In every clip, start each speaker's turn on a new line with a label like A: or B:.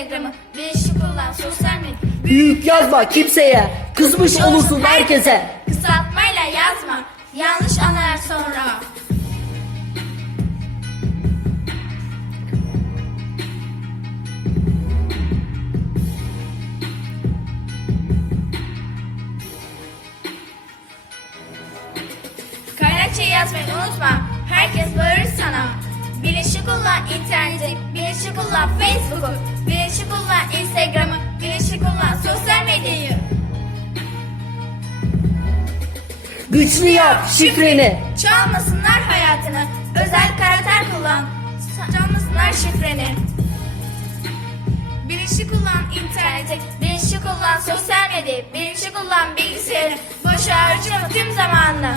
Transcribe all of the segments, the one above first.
A: Instagram'ı, bilinçli kullan sosyal medya.
B: Büyük yazma kimseye. Kızmış olursun herkese.
A: Kısaltmayla yazma, yanlış anlar sonra. Kaynakçayı yazmayı unutma. Herkes bağırır sana. Bilinçli kullan interneti, bilinçli kullan Facebook'u,
B: Güçlü yap şifreni.
A: Çalmasınlar hayatını. Özel karakter kullan. Çalmasınlar şifreni. Bilinçli kullan interneti. Bilinçli kullan sosyal medyayı. Bilinçli kullan bilgisayarı. Boş harcama tüm zamanını.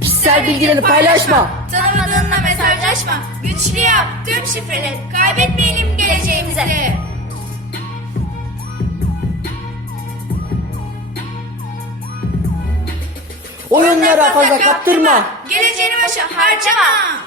B: Kişisel bilgilerini paylaşma.
A: Tanımadığınla mesajlaşma. Güçlü yap tüm şifreleri. Kaybetmeyelim geleceğimizi.
B: Oyunlara fazla kaptırma.
A: Geleceğini başa harcama.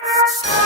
A: Thank you.